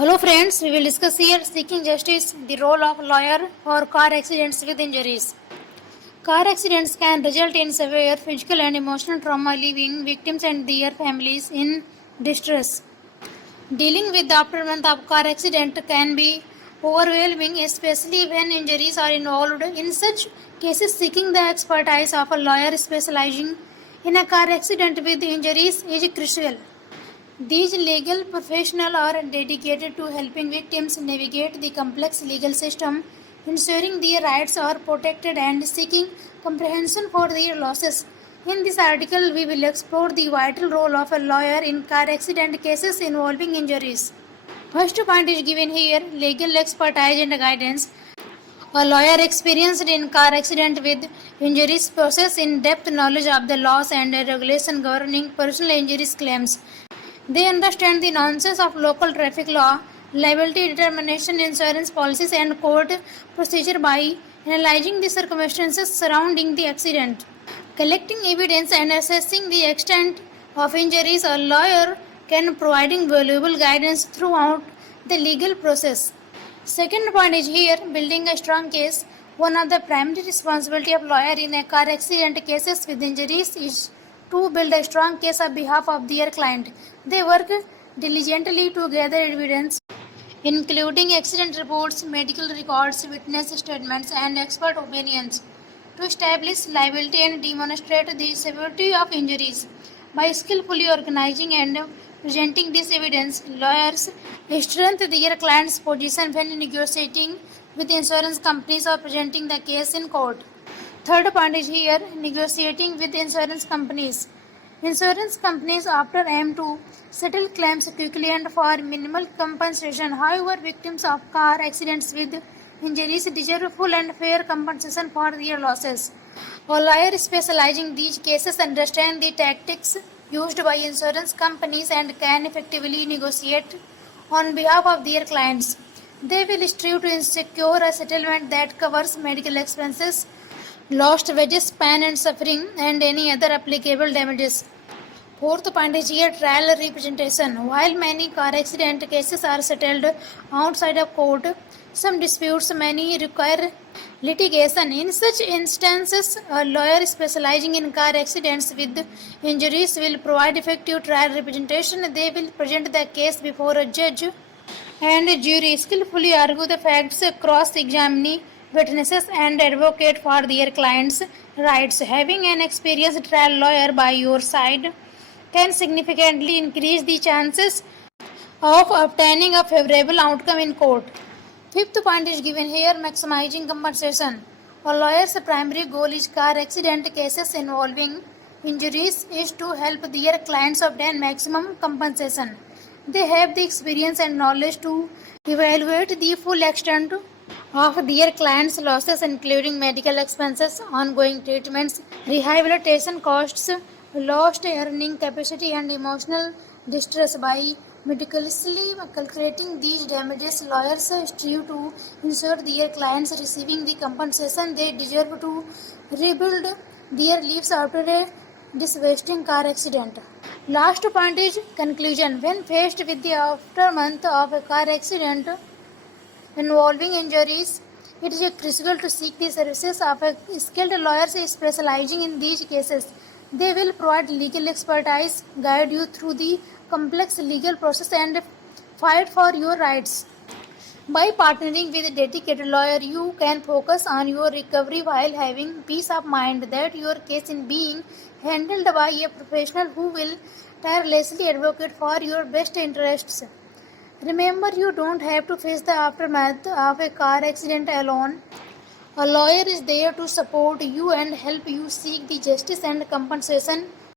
Hello friends, we will discuss here seeking justice, the role of lawyer for car accidents with injuries. Car accidents can result in severe physical and emotional trauma, leaving victims and their families in distress. Dealing with the aftermath of car accident can be overwhelming, especially when injuries are involved. In such cases, seeking the expertise of a lawyer specializing in a car accident with injuries is crucial. These legal professionals are dedicated to helping victims navigate the complex legal system, ensuring their rights are protected and seeking comprehension for their losses. In this article, we will explore the vital role of a lawyer in car accident cases involving injuries. First point is given here legal expertise and guidance. A lawyer experienced in car accident with injuries possesses in-depth knowledge of the laws and regulation governing personal injuries claims. They understand the nuances of local traffic law, liability determination, insurance policies, and court procedure by analyzing the circumstances surrounding the accident. Collecting evidence and assessing the extent of injuries, a lawyer can providing valuable guidance throughout the legal process. Second point is here building a strong case. One of the primary responsibility of lawyer in a car accident cases with injuries is to build a strong case on behalf of their client. They work diligently to gather evidence, including accident reports, medical records, witness statements, and expert opinions, to establish liability and demonstrate the severity of injuries. By skillfully organizing and presenting this evidence, lawyers strengthen their client's position when negotiating with insurance companies or presenting the case in court. Third point is here negotiating with insurance companies. Insurance companies often aim to settle claims quickly and for minimal compensation. However, victims of car accidents with injuries deserve full and fair compensation for their losses. A lawyer specializing in these cases understands the tactics used by insurance companies and can effectively negotiate on behalf of their clients. They will strive to secure a settlement that covers medical expenses, lost wages, pain and suffering, and any other applicable damages. Fourth point is here trial representation. While many car accident cases are settled outside of court, some disputes many require litigation. In such instances, a lawyer specializing in car accidents with injuries will provide effective trial representation. They will present the case before a judge and jury, skillfully argue the facts, cross-examine witnesses, and advocate for their clients' rights. Having an experienced trial lawyer by your side can significantly increase the chances of obtaining a favorable outcome in court. Fifth point is given here maximizing compensation. A lawyer's primary goal is car accident cases involving injuries is to help their clients obtain maximum compensation. They have the experience and knowledge to evaluate the full extent of their clients' losses, including medical expenses, ongoing treatments, rehabilitation costs, lost earning capacity, and emotional distress. By meticulously calculating these damages, lawyers strive to ensure their clients receiving the compensation they deserve to rebuild their lives after a devastating car accident. Last point is conclusion. When faced with the aftermath of a car accident involving injuries, it is crucial to seek the services of a skilled lawyer specializing in these cases. They will provide legal expertise, guide you through the complex legal process, and fight for your rights. By partnering with a dedicated lawyer, you can focus on your recovery while having peace of mind that your case is being handled by a professional who will tirelessly advocate for your best interests. Remember, you don't have to face the aftermath of a car accident alone. A lawyer is there to support you and help you seek the justice and compensation